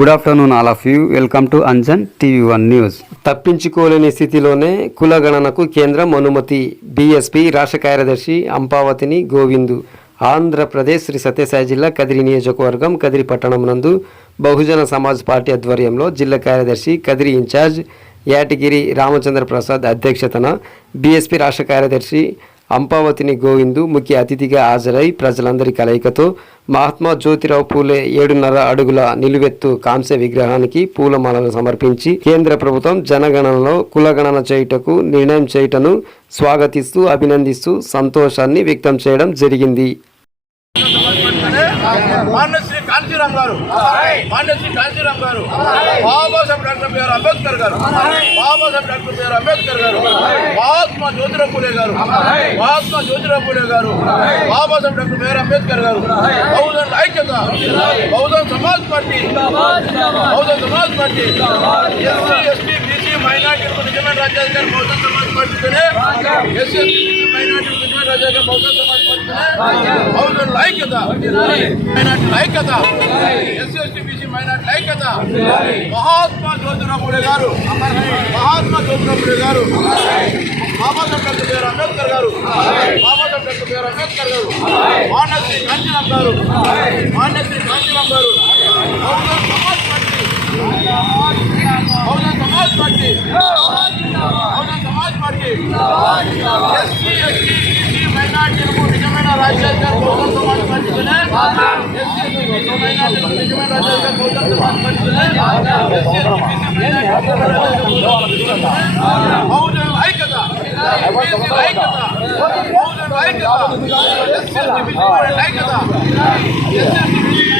Good afternoon all of you welcome to Anjan TV one news తప్పించుకోలేని స్థితిలోనే కులగణనకు కేంద్రం అనుమతి. BSP రాష్ట్ర కార్యదర్శి అంపావతిని గోవిందు. ఆంధ్రప్రదేశ్ శ్రీ సత్యసాయి జిల్లా కదిరి నియోజకవర్గం కదిరి పట్టణం నందు బహుజన సమాజ్ పార్టీ ఆధ్వర్యంలో జిల్లా కార్యదర్శి కదిరి ఇన్ఛార్జ్ యాటగిరి రామచంద్ర ప్రసాద్ అధ్యక్షతన బీఎస్పీ రాష్ట్ర కార్యదర్శి అంపావతిని గోవిందు ముఖ్య అతిథిగా హాజరై ప్రజలందరి కలయికతో మహాత్మా జ్యోతిరావు పూలే ఏడున్నర అడుగుల నిలువెత్తు కాంస్య విగ్రహానికి పూలమాలను సమర్పించి కేంద్ర ప్రభుత్వం జనగణనలో కులగణన చేయుటకు నిర్ణయం చేయుటను స్వాగతిస్తూ అభినందిస్తూ సంతోషాన్ని వ్యక్తం చేయడం జరిగింది కాంచీరామ్ గారు. మాన్యశ్రీ కాంచీరామ్ గారు. బాబాసాహెబ్ డాక్టర్ బిఆర్ అంబేద్కర్ గారు. బాబాసాహెబ్ డాక్టర్ బిఆర్ అంబేద్కర్ గారు. మహాత్మా జ్యోతిరావు పూలే గారు మహాత్మా జ్యోతిరావు పూలే గారు బాబాసాహెబ్ డాక్టర్ బిఆర్ అంబేద్కర్ గారు. బహుజన్ ఐక్యత. Bahujan Samaj party. Bahujan Samaj party. SC ST BC మైనార్టీలకు నిజమైన రాజ్యాధికారి బహుజన్ సమాజ్ పార్టీతోనే ఎస్సీ ఎస్టీ బీసీ మైనార్టీలకు నిజమైన రాజ్యాధికారి బహుజన్ సమాజ్ పార్టీతోనే బహుజన్ ఐక్యత మైనార్టీ ఐక్యత ఎస్సీ ఎస్టీ బీసీ మైనార్టీ ఐక్యత మహాత్మా జ్యోతిరావు పూలే గారు మహాత్మా జ్యోతిరావు పూలే గారు బాబాసాహెబ్ డాక్టర్ బిఆర్ అంబేద్కర్ గారు బాబాసాహెబ్ డాక్టర్ బిఆర్ అంబేద్కర్ గారు Manyashri Kanshi Ram garu Manyashri Kanshiram garu Bahujan Samaj party Bahujan Samaj party Bahujan Samaj party SC ST BC మైనార్టీలకు నిజమైన రాజ్యాధికారి బహుజన్ సమాజ్ పార్టీతోనే ఎస్సీ ఎస్టీ బీసీ మైనార్టీలకు నిజమైన రాజ్యాధికారి బహుజన్ సమాజ్ పార్టీతోనే ఎస్సీ ఎస్టీ బీసీ మైనార్టీలకు బహుజన్ ఐక్యత బీసీ ఐక్యత బహుజన్ ఐక్యత ఎస్సీ ఎస్టీ బీసీ మైనార్టీ ఐక్యత SC ST BC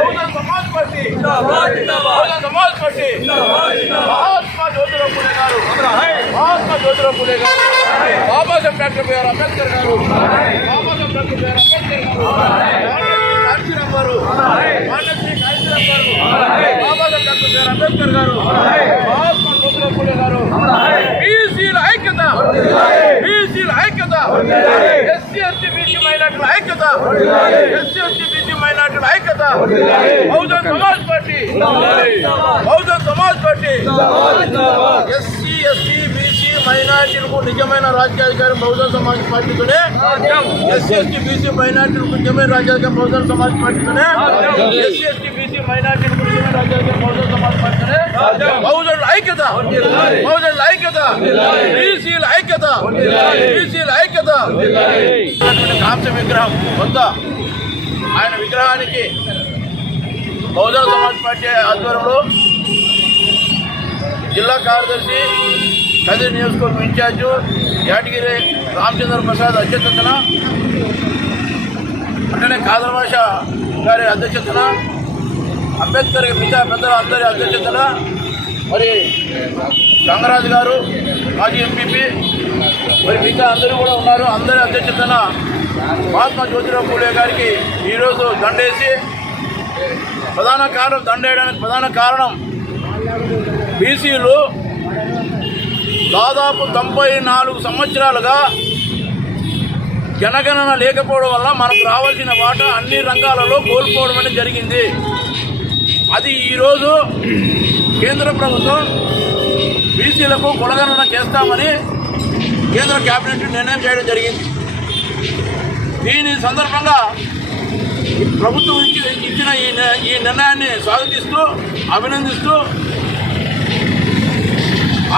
Samaj party Mahatma Jyotirao Phule garu Mahatma Jyotirao పూలే గారు బాబాసాహెబ్ డాక్టర్ బిఆర్ అంబేద్కర్ గారు బాబాసాహెబ్ డాక్టర్ బిఆర్ అంబేద్కర్ గారు కాంచీరామ్ గారు మాన్యశ్రీ కాంచీరామ్ గారు బాబాసాహెబ్ డాక్టర్ బిఆర్ అంబేద్కర్ గారు మహాత్మా జ్యోతిరావు పూలే గారు బీసీల ఐక్యత బీసీల ఐక్యత ఎస్సీ ఎస్టీ బీసీ మైనార్టీల ఐక్యత ఎస్సీ ఎస్టీ బీసీ మైనార్టీల ఐక్యత Bahujan Samaj party Bahujan Samaj party SC ST BC మైనార్టీలకు నిజమైన రాజ్యాధికారం బహుజన్ సమాజ్ పార్టీతోనే ఎస్సీ ఎస్టీ బీసీ మైనార్టీలకు నిజమైన రాజ్యాధికారం బహుజన్ సమాజ్ పార్టీతోనే ఎస్సీ ఎస్టీ బీసీ మైనార్టీలకు నిజమైన రాజ్యాధికారం బహుజన్ సమాజ్ పార్టీతోనే బహుజన్ ఐక్యత బహుజన్ ఐక్యత బీసీల ఐక్యత బీసీల ఐక్యత కాంస విగ్రహం వద్ద ఆయన విగ్రహానికి బహుజన సమాజ్ పార్టీ ఆధ్వర్యంలో జిల్లా కార్యదర్శి కదిరి నియోజకవర్గం ఇన్ఛార్జు యాటగిరి రామచంద్ర ప్రసాద్ అధ్యక్షతన అట్లనే కాదరభాష గారి అధ్యక్షతన అంబేద్కర్ మిగతా పెద్దల అందరి అధ్యక్షతన మరి గంగరాజు గారు మాజీ ఎంపీపీ మరి మిగతా అందరూ కూడా ఉన్నారు. అందరి అధ్యక్షతన మహాత్మా జ్యోతిరావు పూలే గారికి ఈరోజు దండేసి ప్రధాన కారణం దండేయడానికి ప్రధాన కారణం బీసీలు దాదాపు తొంభై నాలుగు సంవత్సరాలుగా జనగణన లేకపోవడం వల్ల మనకు రావాల్సిన వాట అన్ని రంగాలలో కోల్పోవడం అనేది జరిగింది. అది ఈరోజు కేంద్ర ప్రభుత్వం బీసీలకు కులగణన చేస్తామని కేంద్ర కేబినెట్ నిర్ణయం చేయడం జరిగింది. దీని సందర్భంగా ప్రభుత్వం ఇచ్చిన ఈ ఈ నిర్ణయాన్ని స్వాగతిస్తూ అభినందిస్తూ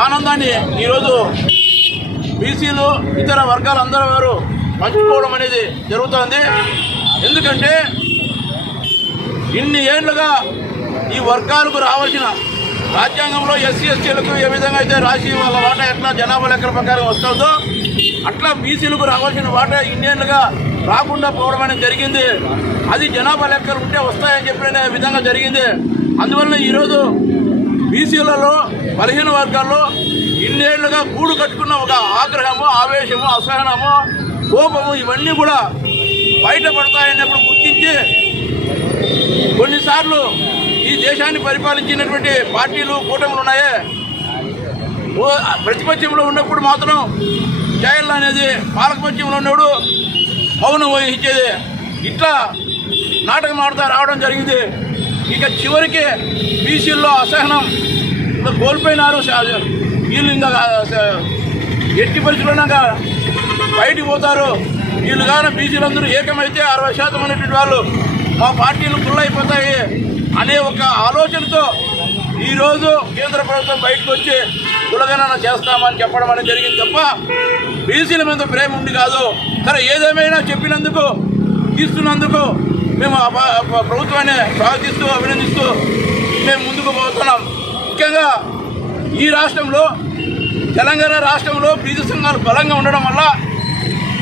ఆనందాన్ని ఈరోజు బీసీలు ఇతర వర్గాలందరూ వారు పంచుకోవడం అనేది జరుగుతోంది. ఎందుకంటే ఇన్ని ఏళ్ళుగా ఈ వర్గాలకు రావాల్సిన రాజ్యాంగంలో ఎస్సీ ఎస్టీలకు ఏ విధంగా అయితే రాసి వాళ్ళ వాటా ఎట్లా జనాభా లెక్కల ప్రకారం వస్తుందో అట్లా బీసీలకు రావాల్సిన వాటా ఇండియన్లుగా రాకుండా పోవడం అనేది జరిగింది. అది జనాభా లెక్కలు ఉంటే వస్తాయని చెప్పిన విధంగా జరిగింది. అందువలన ఈరోజు బీసీలలో బలహీన వర్గాల్లో ఇన్నేళ్ళుగా గూడు కట్టుకున్న ఒక ఆగ్రహము ఆవేశము అసహనము కోపము ఇవన్నీ కూడా బయటపడతాయన్నప్పుడు గుర్తించి కొన్నిసార్లు ఈ దేశాన్ని పరిపాలించినటువంటి పార్టీలు కూటములు ఉన్నాయే. ఓ ప్రతిపక్షంలో ఉన్నప్పుడు మాత్రం జయల్ అనేది పాలకపక్షంలో ఉన్నప్పుడు మౌనం వహించేది ఇట్లా నాటకం ఆడుతూ రావడం జరిగింది. ఇక చివరికి బీసీల్లో అసహనం. ఇంకా కోల్పోయినారు. వీళ్ళు ఇంకా ఎట్టి పరిస్థితుల్లో బయటికి పోతారు. వీళ్ళు కానీ బీసీలందరూ ఏకమైతే అరవై శాతం అనేటువంటి వాళ్ళు మా పార్టీలు అయిపోతాయి అనే ఒక ఆలోచనతో ఈరోజు కేంద్ర ప్రభుత్వం బయటకు వచ్చి కులగణన చేస్తామని చెప్పడం అనేది జరిగింది తప్ప బీసీల మీద ప్రేమ ఉంది కాదు. సరే ఏదేమైనా చెప్పినందుకు తీస్తున్నందుకు మేము ప్రభుత్వాన్ని స్వాగతిస్తూ అభినందిస్తూ మేము ముందుకు పోతున్నాం. ముఖ్యంగా ఈ రాష్ట్రంలో తెలంగాణ రాష్ట్రంలో బీసీ సంఘాలు బలంగా ఉండడం వల్ల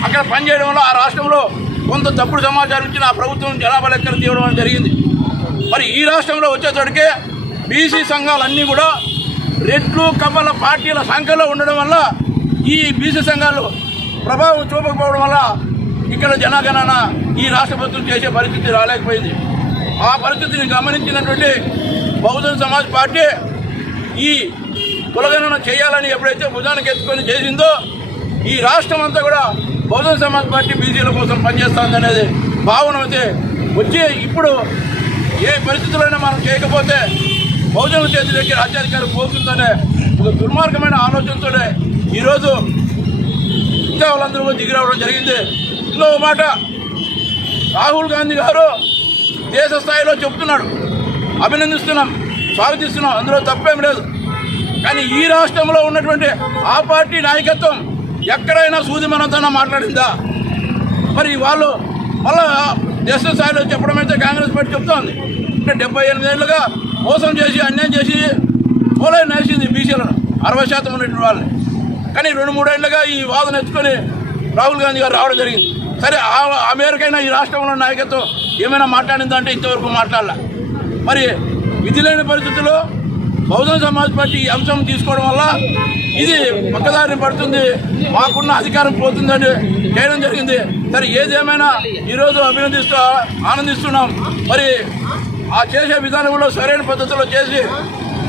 అక్కడ పనిచేయడం వల్ల ఆ రాష్ట్రంలో కొంత తప్పుడు సమాచారం ఇచ్చిన ఆ ప్రభుత్వం జనాభా లెక్కలు తీయడం జరిగింది. మరి ఈ రాష్ట్రంలో వచ్చేసరికి బీసీ సంఘాలన్నీ కూడా రెడ్లు కమల పార్టీల సంఖ్యలో ఉండడం వల్ల ఈ బీసీ సంఘాలు ప్రభావం చూపకపోవడం వల్ల ఇక్కడ జనగణన ఈ రాష్ట్ర ప్రభుత్వం చేసే పరిస్థితి రాలేకపోయింది. ఆ పరిస్థితిని గమనించినటువంటి బహుజన సమాజ్ పార్టీ ఈ కులగణన చేయాలని ఎప్పుడైతే భుజానికి ఎత్తుకొని చేసిందో ఈ రాష్ట్రం అంతా కూడా బహుజన సమాజ్ పార్టీ బీసీల కోసం పనిచేస్తుంది అనేది భావన అయితే వచ్చే ఇప్పుడు ఏ పరిస్థితులైనా మనం చేయకపోతే బహుజన చేతిలోకి రాజ్యాధికారం పోతుందనే ఒక దుర్మార్గమైన ఆలోచనతోనే ఈరోజు ఇంకా వాళ్ళందరూ కూడా దిగి రావడం జరిగింది. ఇందులో మాట రాహుల్ గాంధీ గారు దేశ స్థాయిలో చెప్తున్నాడు. అభినందిస్తున్నాం స్వాగతిస్తున్నాం. అందులో తప్పేం లేదు. కానీ ఈ రాష్ట్రంలో ఉన్నటువంటి ఆ పార్టీ నాయకత్వం ఎక్కడైనా సూది మనతోన మాట్లాడిందా? మరి వాళ్ళు మళ్ళా దేశ స్థాయిలో చెప్పడం అయితే కాంగ్రెస్ పార్టీ చెప్తోంది. అంటే డెబ్బై ఎనిమిది ఏళ్ళుగా మోసం చేసి అన్యాయం చేసి పోలే నేసింది బీసీలను. అరవై శాతం ఉన్నటువంటి వాళ్ళని. కానీ రెండు మూడేళ్ళుగా ఈ వాదన ఎత్తుకొని రాహుల్ గాంధీ గారు రావడం జరిగింది. సరే ఆ- అమెరికైనా ఈ రాష్ట్రంలో నాయకత్వం ఏమైనా మాట్లాడిందంటే ఇంతవరకు మాట్లాడాల. మరి విధి లేని పరిస్థితుల్లో బహుజన సమాజ్ పార్టీ ఈ అంశం తీసుకోవడం వల్ల ఇది పక్కదారిని పడుతుంది మాకున్న అధికారం పోతుందని చేయడం జరిగింది. సరే ఏదేమైనా ఈరోజు అభినందిస్తూ ఆనందిస్తున్నాం. మరి ఆ చేసే విధానంలో సరైన పద్ధతిలో చేసి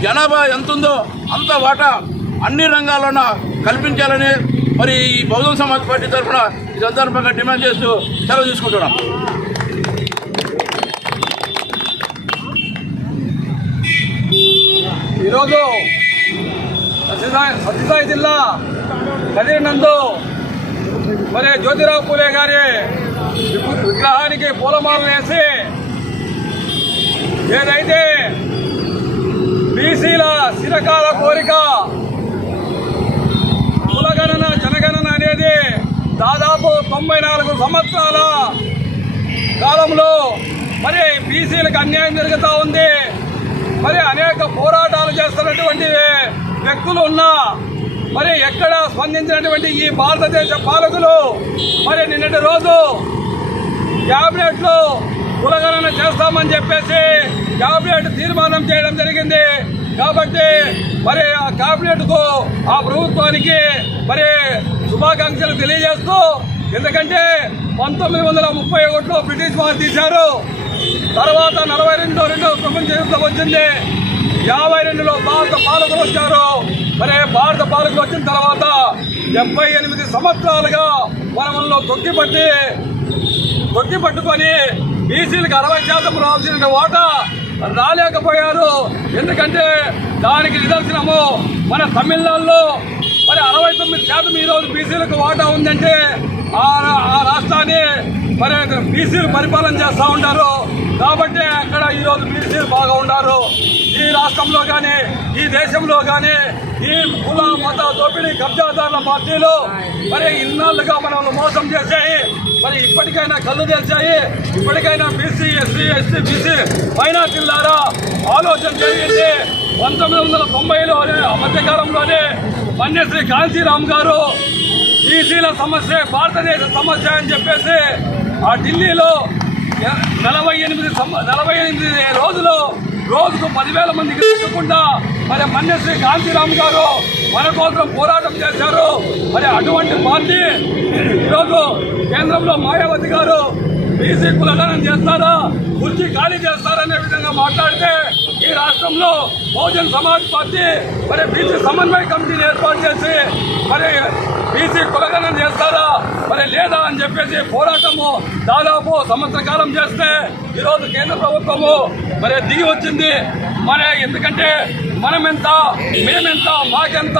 జనాభా ఎంత ఉందో అంత వాటా అన్ని రంగాల్లోన కల్పించాలని మరి ఈ బహుజన సమాజ్ పార్టీ తరఫున ఈ సందర్భంగా డిమాండ్ చేస్తూ సెలవు తీసుకుంటున్నాం. ఈరోజు సత్యసాయి జిల్లా కదిరినందు మరి జ్యోతిరావు పూలే గారి విగ్రహానికి పూలమాలలు వేసి ఏదైతే బీసీల చిరకాల కోరిక కులగణన జనగణన అనేది దాదాపు తొంభై నాలుగు సంవత్సరాల కాలంలో మరి బీసీలకు అన్యాయం జరుగుతూ ఉంది. మరి అనేక పోరాటాలు చేస్తున్నటువంటి వ్యక్తులు ఉన్నా మరి ఎక్కడ స్పందించినటువంటి ఈ భారతదేశ పాలకులు మరి నిన్నటి రోజు క్యాబినెట్లో కులగణన చేస్తామని చెప్పేసి క్యాబినెట్ తీర్మానం చేయడం జరిగింది. కాబట్టి మరి ఆ క్యాబినెట్కు ఆ ప్రభుత్వానికి మరి శుభాకాంక్షలు తెలియజేస్తూ ఎందుకంటే పంతొమ్మిది వందల ముప్పై ఒకటిలో బ్రిటిష్ వారు తీశారు. తర్వాత నలభై రెండులో రెండో ప్రపంచ యుద్ధం వచ్చింది. యాభై రెండులో భారత పాలకులు వచ్చారు. మరి భారత పాలకులు వచ్చిన తర్వాత డెబ్బై ఎనిమిది సంవత్సరాలుగా మనలో తొక్కిపట్టి తొక్కిపట్టుకొని బీసీలకు అరవై శాతం రావాల్సిన వాటా రాలేకపోయారు. ఎందుకంటే దానికి నిదర్శనము మన తమిళనాడులో మరి అరవై తొమ్మిది శాతం ఈరోజు బీసీలకు వాటా ఉందంటే ఆ ఆ రాష్ట్రాన్ని మరి బీసీలు పరిపాలన చేస్తూ ఉంటారు. కాబట్టి అక్కడ ఈరోజు బీసీలు బాగా ఉన్నారు ఈ రాష్ట్రంలో కానీ ఈ దేశంలో కానీ ఈ కుల మత దోపిడీ కబ్జాదారుల పార్టీలు మరి ఇన్నాళ్ళుగా మనల్ని మోసం చేశాయి. మరి ఇప్పటికైనా కళ్ళు తెరిచాయి. ఇప్పటికైనా బీసీ ఎస్సీ ఎస్టీ బీసీ మైనార్టీలారా ఆలోచన జరిగింది. పంతొమ్మిది వందల తొంభైలో మధ్యకాలంలోనే మన్యశ్రీ కాంచీరామ్ గారు బీసీల సమస్య భారతదేశ సమస్య అని చెప్పేసి ఆ ఢిల్లీలో నలభై ఎనిమిది నలభై ఎనిమిది రోజులు రోజుకు పదివేల మందికి తగ్గకుండా మరి మన్యశ్రీ కాంతిరామ్ గారు మన కోసం పోరాటం చేశారు. మరి అటువంటి పార్టీ ఈరోజు కేంద్రంలో మాయావతి గారు బీసీ కులగణం చేస్తారా? కుర్చీ ఖాళీ చేస్తారనే విధంగా మాట్లాడితే ఈ రాష్ట్రంలో బహుజన్ సమాజ్ పార్టీ మరి బీసీ సమన్వయ కమిటీని ఏర్పాటు చేసి మరి బీసీ కులగణం చేస్తారా? మరి లేదా అని చెప్పేసి పోరాటము దాదాపు సంవత్సర కాలం చేస్తే ఈరోజు కేంద్ర ప్రభుత్వము మరి దిగి వచ్చింది. మరి ఎందుకంటే మనమెంత మేమెంత మాకెంత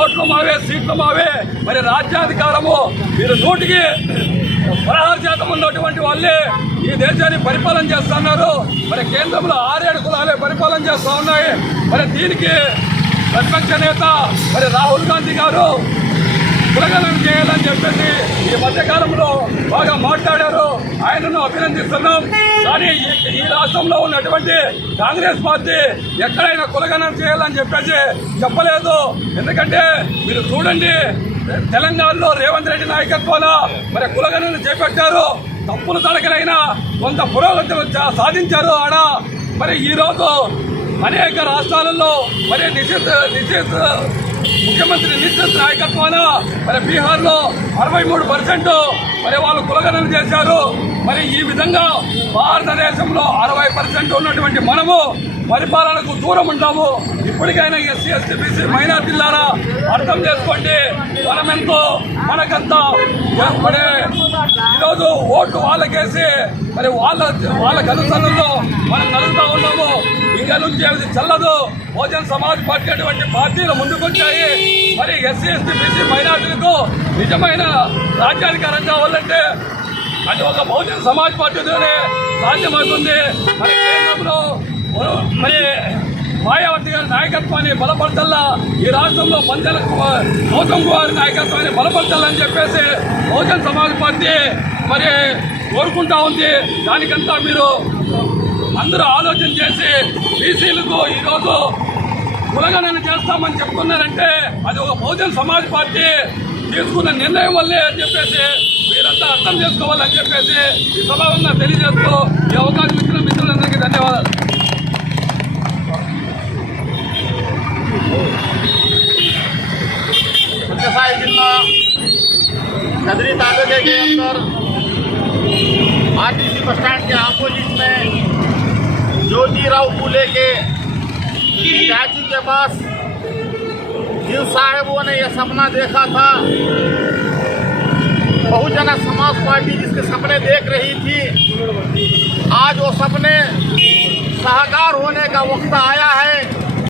ఓట్లు మావే సీట్లు మావే మరి రాజ్యాధికారము మీరు నూటికి పదహారు శాతం ఉన్నటువంటి వాళ్ళే ఈ దేశాన్ని పరిపాలన చేస్తున్నారు మరి కేంద్రంలో ఆరేడు కులాలే పరిపాలన చేస్తూ ఉన్నాయి. మరి దీనికి ప్రతిపక్ష నేత మరి రాహుల్ గాంధీ గారు కులగలం చేయాలని చెప్పేసి ఈ మధ్యకాలంలో బాగా మాట్లాడారు. ఆయనను అభినందిస్తున్నాం. కానీ ఈ- రాష్ట్రంలో ఉన్నటువంటి కాంగ్రెస్ పార్టీ ఎక్కడైనా కులగణం చేయాలని చెప్పేసి చెప్పలేదు. ఎందుకంటే మీరు చూడండి తెలంగాణలో రేవంత్ రెడ్డి నాయకత్వాన మరి కులగణను చేపట్టారు. తప్పులు తడకలైనా కొంత పురోగతి సాధించారు ఆడ. మరి ఈ రోజు అనేక రాష్ట్రాలలో మరి నిషేధ నిషేధ ముఖ్యమంత్రి నితీష్ నాయకత్వాన మరి బీహార్లో అరవై మూడు పర్సెంట్ మరి వాళ్ళు కులగణన చేశారు. మరి ఈ విధంగా భారతదేశంలో అరవై పర్సెంట్ ఉన్నటువంటి మనము పరిపాలనకు దూరం ఉంటాము ఇప్పటికైనా ఎస్సీ ఎస్టీ బీసీ మైనార్టీలారా అర్థం చేసుకోండి. మనమెంతో మనకంతా పడే ఈరోజు ఓటు వాళ్ళకేసి మరి వాళ్ళ వాళ్ళ కనుసన్నల్లో మనం నడుస్తూ ఉన్నాము. ఇంకా నుంచి అది చల్లదు. బహుజన్ సమాజ్ పార్టీ అటువంటి పార్టీలు ముందుకొచ్చాయి. మరి ఎస్సీ ఎస్టీ బీసీ మైనార్టీలకు నిజమైన రాజ్యాధికారం కావాలంటే అది ఒక బహుజన్ సమాజ్ పార్టీతోనే సాధ్యమవుతుంది. మరి కేంద్రంలో మరి మాయావతి గారి నాయకత్వాన్ని బలపరచల్లా ఈ రాష్ట్రంలో పంచల గౌతమ్ కుమార్ నాయకత్వాన్ని బలపరచాలని చెప్పేసి బహుజన్ సమాజ్ పార్టీ మరి కోరుకుంటా ఉంది. దానికంతా మీరు అందరూ ఆలోచన చేసి బీసీలకు ఈరోజు కులగణన చేస్తామని చెప్తున్నారంటే అది ఒక బహుజన్ సమాజ్ పార్టీ తీసుకున్న నిర్ణయం వల్లే అని చెప్పేసి మీరంతా అర్థం చేసుకోవాలని చెప్పేసి ఈ సభావంగా తెలియజేస్తూ ఈ అవకాశం ఇచ్చిన మిత్రులందరికీ ధన్యవాదాలు. નકસાઈ જિલ્લા કદરી તાલુકે کے اندر آر ٹی سی بس اسٹینڈ کے اپوزٹ میں جوتی راؤ پھولے کے اسٹیچو کے پاس جن صاحبوں نے یہ سپنا دیکھا تھا بہوجنا سماج پارٹی جس کے سپنے دیکھ رہی تھی آج وہ سپنے سہاکار ہونے کا وقت آیا ہے۔